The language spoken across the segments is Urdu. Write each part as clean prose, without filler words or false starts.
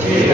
6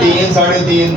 3, 3.5,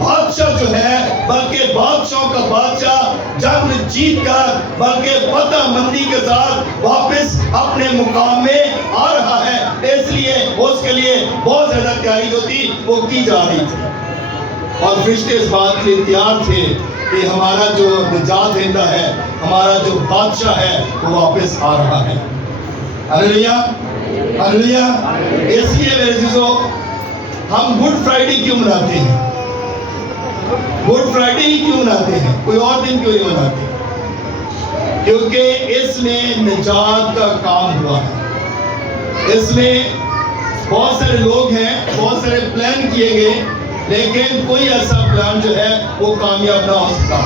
بادشاہ جو ہے بلکہ بادشاہوں کا بادشاہ جنگ جیت کر بلکہ فتح مندی کے ساتھ واپس اپنے مقام میں آ رہا ہے، اس لیے اس کے لیے بہت زیادہ تیاری جو تھی وہ کی جا رہی تھی، اور فرشتے اس بات کے لیے تیار تھے کہ ہمارا جو نجات دہندہ ہے، ہمارا جو بادشاہ ہے وہ واپس آ رہا ہے۔ ہلیلویا ہلیلویا۔ اس لیے میرے عزیزو ہم گڈ فرائیڈے کیوں مناتے ہیں؟ گڈ فرائیڈے ہی کیوں مناتے ہیں؟ کوئی اور دن کیوں نہیں مناتے؟ کیونکہ اس میں نجات کا کام ہوا ہے۔ اس میں بہت سارے لوگ ہیں، بہت سارے پلان کیے گئے، لیکن کوئی ایسا پلان جو ہے وہ کامیاب نہ ہو سکا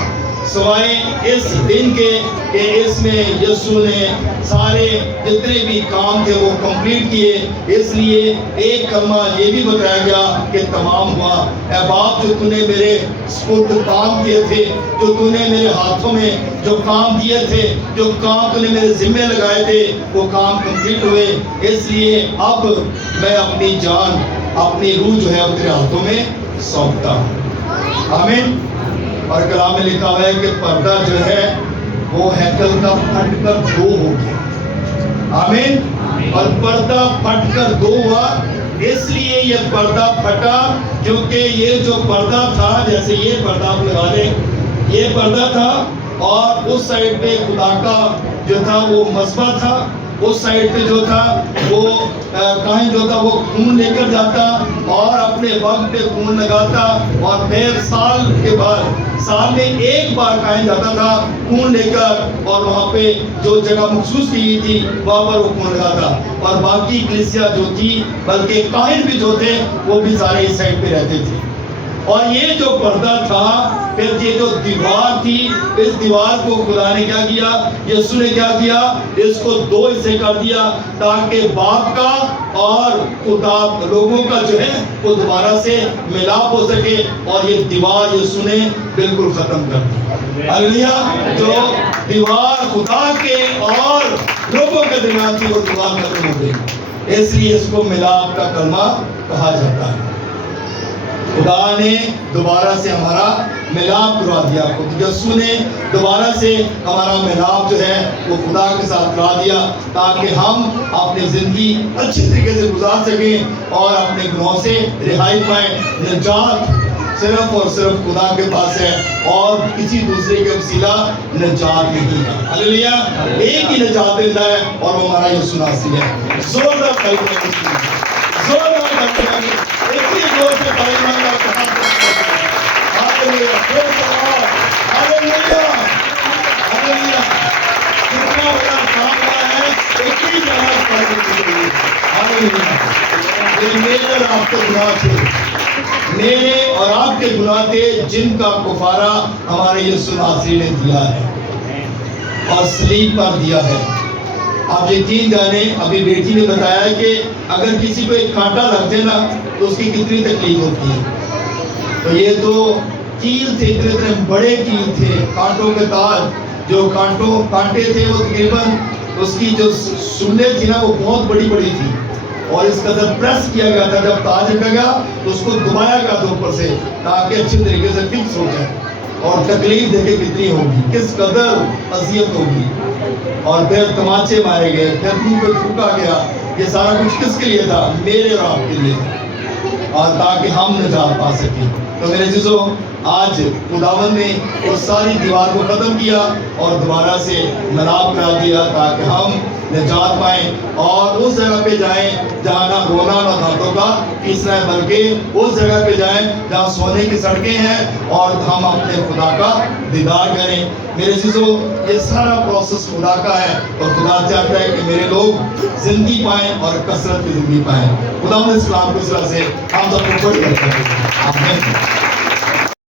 سوائے اس دن کے کہ اس میں یسوع نے سارے جتنے بھی کام تھے وہ کمپلیٹ کیے۔ اس لیے ایک کلمہ یہ بھی بتایا گیا کہ تمام ہوا۔ اے باپ، جو تو نے میرے سپرد کام کیے تھے، جو تو نے میرے ہاتھوں میں جو کام دیے تھے، جو کام تو نے میرے ذمے لگائے تھے، وہ کام کمپلیٹ ہوئے۔ اس لیے اب میں اپنی جان، اپنی روح جو ہے وہ تیرے ہاتھوں میں سونپتا ہوں۔ آمین۔ اور کلام میں لکھا ہوا ہے کہ پردہ جو ہے وہ ہیکل کا پھٹ کر دو ہو گیا۔ آمین۔ اور پردہ پھٹ کر دو ہوا، اس لیے یہ پردہ پھٹا کیونکہ یہ جو پردہ تھا، جیسے یہ پردہ آپ لگا لیں، یہ پردہ تھا اور اس سائڈ پہ خدا کا جو تھا وہ مذبح تھا، اس سائڈ پہ جو تھا وہ کاہن جو تھا وہ خون لے کر جاتا اور اپنے وقت پہ خون لگاتا، اور پھر سال کے بعد، سال میں ایک بار کاہن جاتا تھا خون لے کر، اور وہاں پہ جو جگہ مخصوص کی تھی وہاں پر وہ خون لگاتا، اور باقی کلیسیا جو تھی بلکہ کاہن بھی جو تھے وہ بھی سارے اس سائڈ پہ رہتے تھے۔ اور یہ جو پردہ تھا، پھر یہ جو دیوار تھی، اس دیوار کو خدا نے کیا کیا؟ یسوع نے کیا کیا؟ اس کو دو حصے کر دیا تاکہ باپ کا اور خدا لوگوں کا جو ہے وہ دوبارہ سے ملاپ ہو سکے، اور یہ دیوار یسوع نے بالکل ختم کر دی۔ ہلیلویا۔ جو دیوار خدا کے اور لوگوں کے درمیان تھی وہ دیوار ختم ہو گئی، اس لیے اس کو ملاپ کا کلمہ کہا جاتا ہے۔ خدا نے دوبارہ سے ہمارا ملاپ کروا دیا، یسوع نے دوبارہ سے ہمارا ملاپ جو ہے وہ خدا کے ساتھ کرا دیا تاکہ ہم اپنی زندگی اچھی طریقے سے گزار سکیں اور اپنے گناہوں سے رہائی پائیں۔ نجات صرف اور صرف خدا کے پاس ہے اور کسی دوسرے کے وسیلہ نجات نہیں ہے۔ ہلیلویا۔ ایک ہی نجات دہندہ ہے اور وہ ہمارا یسوع مسیح ہے۔ زوردار کلمہ مسیح، زوردار کلمہ، اتنی زور سے کلمہ کا کہا ہلیلویا، ہلیلویا، ہلیلویا۔ کتنا بڑا کام ہوا ہے، ایک ہی جہاز پڑھ سکتے ہیں۔ ہلیلویا۔ یہ میرے اور آپ کے گناہ تھے، میرے اور آپ کے گناہ تھے جن کا کفارہ ہمارے یسوع مسیح نے دیا ہے اور صلیب پر دیا ہے۔ آپ یقین جانیں، ابھی بیٹی نے بتایا کہ اگر کسی کو ایک کانٹا لگ جائے نا تو اس کی کتنی تکلیف ہوتی ہے۔ تو یہ تو کیل تھے، اتنے بڑے کیل تھے، کانٹوں کے تاج، جو کانٹے تھے وہ تقریباً اس کی جو سولیں تھی نا وہ بہت بڑی بڑی تھی، اور اس قدر پریس کیا گیا تھا۔ جب تاج رکھا گیا تو اس کو دبایا گیا تھا اوپر سے تاکہ اچھی طریقے سے فکس ہو جائے، اور تکلیف دیکھے کتنی ہوگی، کس قدر اذیت ہوگی، اور پھر تماچے مارے گئے، پھر منہ پہ تھوکا گیا۔ یہ سارا کچھ کس کے لیے تھا؟ میرے اور آپ کے لیے، اور تاکہ ہم نجات پا سکیں۔ تو میرے عزیزو، آج خداوند نے اس ساری دیوار کو ختم کیا اور دوبارہ سے ملاپ کرا دیا تاکہ ہم نجات پائیں اور اس جگہ پہ جائیں جہاں نہ رونا نہ دانتوں کا پیسنا ہے، بلکہ اس جگہ پہ جائیں جہاں سونے کی سڑکیں ہیں اور ہم اپنے خدا کا دیدار کریں۔ میرے عزیزو، یہ سارا پروسیس خدا کا ہے اور خدا چاہتا ہے کہ میرے لوگ زندگی پائیں اور کثرت کی زندگی پائیں۔ خدا اس کلام کو اس طرح سے ہم سب کو بڑھ کرتے ہیں۔ آمین۔